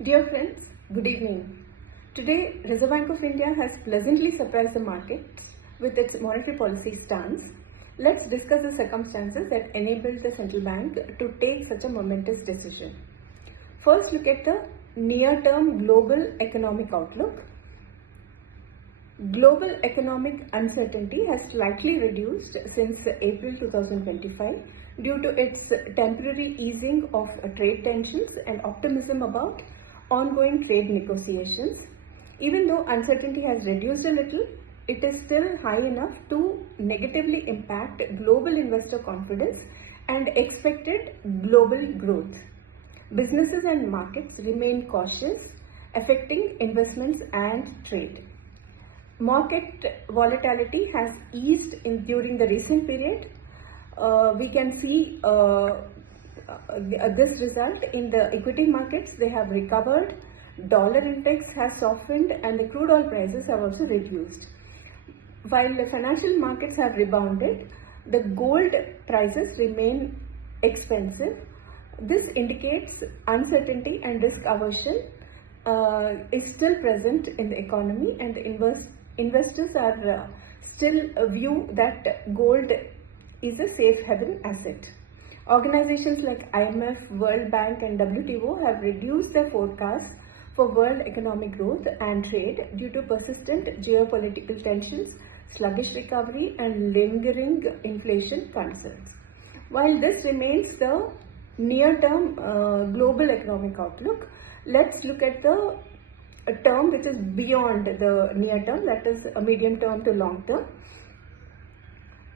Dear friends, good evening. Today, Reserve Bank of India has pleasantly surprised the markets with its monetary policy stance. Let's discuss the circumstances that enabled the central bank to take such a momentous decision. First, look at the near-term global economic outlook. Global economic uncertainty has slightly reduced since April 2025 due to its temporary easing of trade tensions and optimism about ongoing trade negotiations. Even though uncertainty has reduced a little, it is still high enough to negatively impact global investor confidence and expected global growth. Businesses and markets remain cautious, affecting investments and trade. Market volatility has eased during the recent period. We can see this result in the equity markets. They have recovered, dollar index has softened, and the crude oil prices have also reduced. While the financial markets have rebounded, the gold prices remain expensive. This indicates uncertainty and risk aversion is still present in the economy, and investors are still view that gold is a safe haven asset. Organizations like IMF, World Bank and WTO have reduced their forecasts for world economic growth and trade due to persistent geopolitical tensions, sluggish recovery and lingering inflation concerns. While this remains the near-term global economic outlook, let's look at the term which is beyond the near term, that is a medium term to long term.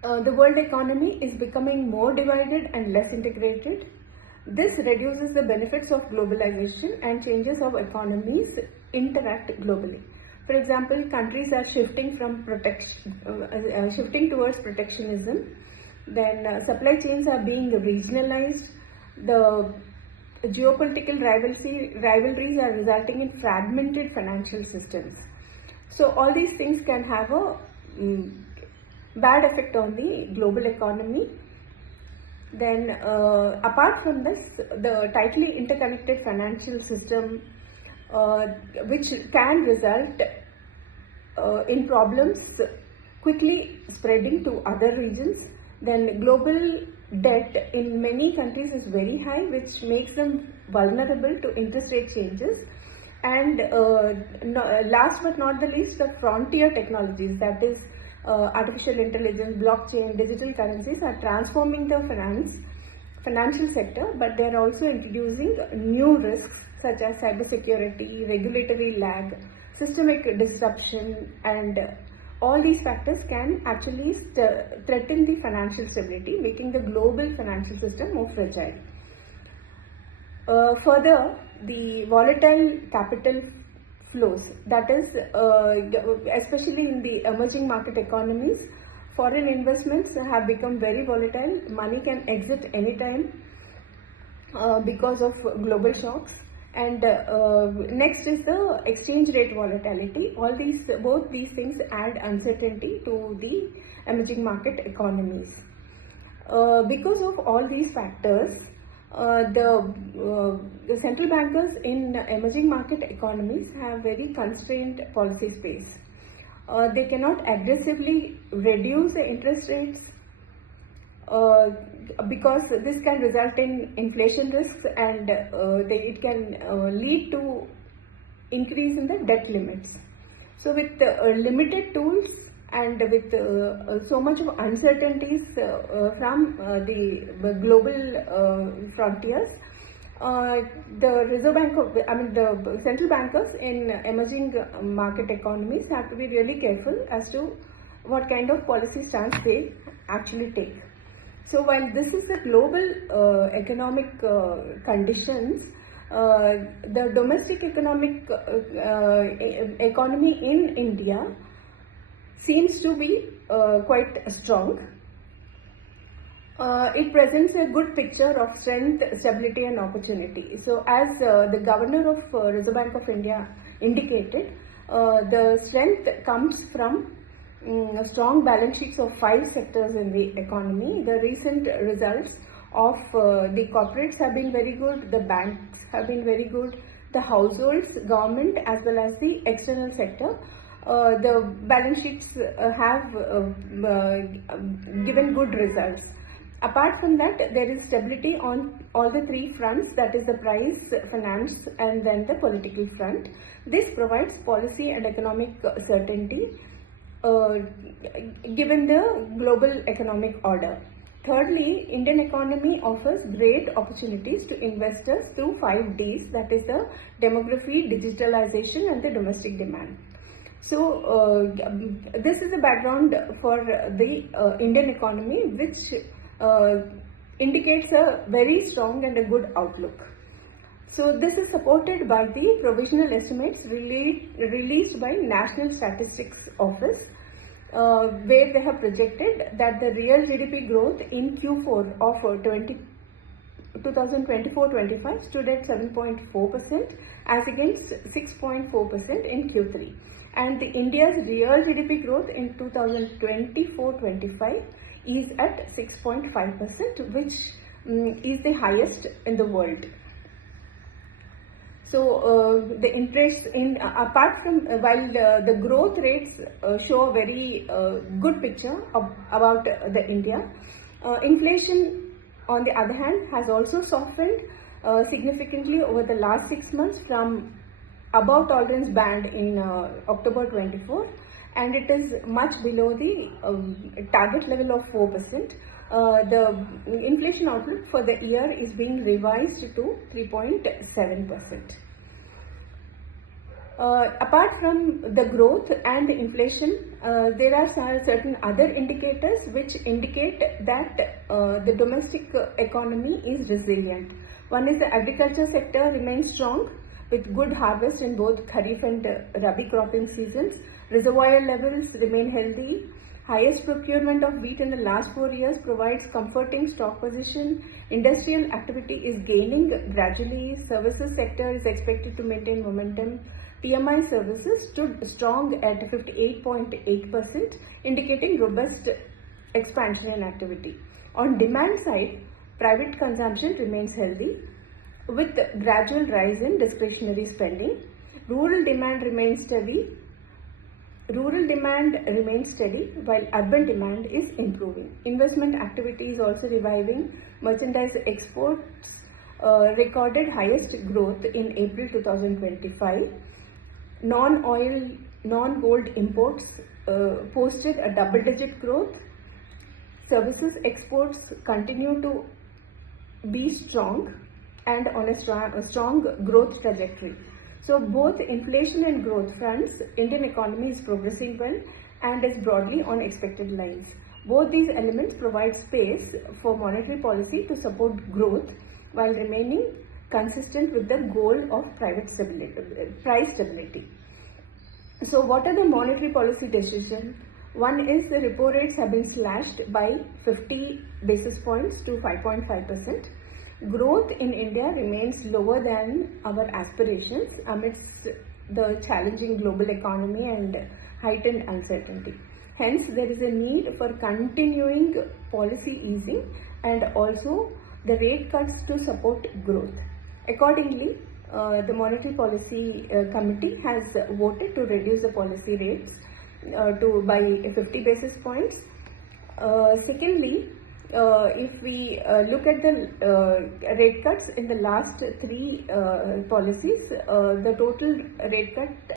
The world economy is becoming more divided and less integrated. This reduces the benefits of globalization and changes how economies interact globally. For example, countries are shifting towards protectionism. Then supply chains are being regionalized. The geopolitical rivalries are resulting in fragmented financial systems. So all these things can have a bad effect on the global economy. Then apart from this, the tightly interconnected financial system which can result in problems quickly spreading to other regions. Then global debt in many countries is very high, which makes them vulnerable to interest rate changes. And last but not the least, the frontier technologies, that is artificial intelligence, blockchain, digital currencies are transforming the financial sector, but they are also introducing new risks such as cybersecurity, regulatory lag, systemic disruption, and all these factors can actually threaten the financial stability, making the global financial system more fragile. Further, the volatile capital flows, that is especially in the emerging market economies, foreign investments have become very volatile. Money can exit anytime because of global shocks. And next is the exchange rate volatility. Both these things add uncertainty to the emerging market economies. Because of all these factors, the central bankers in emerging market economies have very constrained policy space. They cannot aggressively reduce the interest rates because this can result in inflation risks, and it can lead to increase in the debt limits. So with limited tools and with so much of uncertainties from the global frontiers, the central bankers in emerging market economies have to be really careful as to what kind of policy stance they actually take. So while this is the global economic conditions, the domestic economy in India seems to be quite strong. It presents a good picture of strength, stability and opportunity. So as the Governor of Reserve Bank of India indicated, the strength comes from strong balance sheets of 5 sectors in the economy. The recent results of the corporates have been very good, the banks have been very good, the households, government as well as the external sector. The balance sheets have given good results. Apart from that, there is stability on all the three fronts, that is the price, finance and then the political front. This provides policy and economic certainty given the global economic order. Thirdly, Indian economy offers great opportunities to investors through 5 Ds, that is the demography, digitalization and the domestic demand. So, this is the background for the Indian economy, which indicates a very strong and a good outlook. So, this is supported by the provisional estimates released by National Statistics Office, where they have projected that the real GDP growth in Q4 of 2024-25 stood at 7.4% as against 6.4% in Q3. And the India's real GDP growth in 2024-25 is at 6.5%, which is the highest in the world. So the interest in apart from while the growth rates show a very good picture about the India, inflation on the other hand has also softened significantly over the last 6 months from above tolerance band in October 24, and it is much below the target level of 4%. The inflation outlook for the year is being revised to 3.7%. Apart from the growth and the inflation, there are certain other indicators which indicate that the domestic economy is resilient. One is the agriculture sector remains strong with good harvest in both Kharif and Rabi cropping seasons. Reservoir levels remain healthy. Highest procurement of wheat in the last 4 years provides comforting stock position. Industrial activity is gaining gradually. Services sector is expected to maintain momentum. PMI services stood strong at 58.8%, indicating robust expansion in activity. On demand side, private consumption remains healthy with gradual rise in discretionary spending. Rural demand remains steady while urban demand is improving. Investment activity is also reviving. Merchandise exports recorded highest growth in April 2025. Non-oil, non-gold imports posted a double-digit growth. Services exports continue to be strong and on a strong growth trajectory. So both inflation and growth fronts, Indian economy is progressing well and is broadly on expected lines. Both these elements provide space for monetary policy to support growth while remaining consistent with the goal of price stability. So what are the monetary policy decisions? One is the repo rates have been slashed by 50 basis points to 5.5%. Growth in India remains lower than our aspirations amidst the challenging global economy and heightened uncertainty. Hence, there is a need for continuing policy easing and also the rate cuts to support growth. Accordingly, the Monetary Policy Committee has voted to reduce the policy rates by 50 basis points. Secondly, if we look at the rate cuts in the last 3 policies, the total rate cut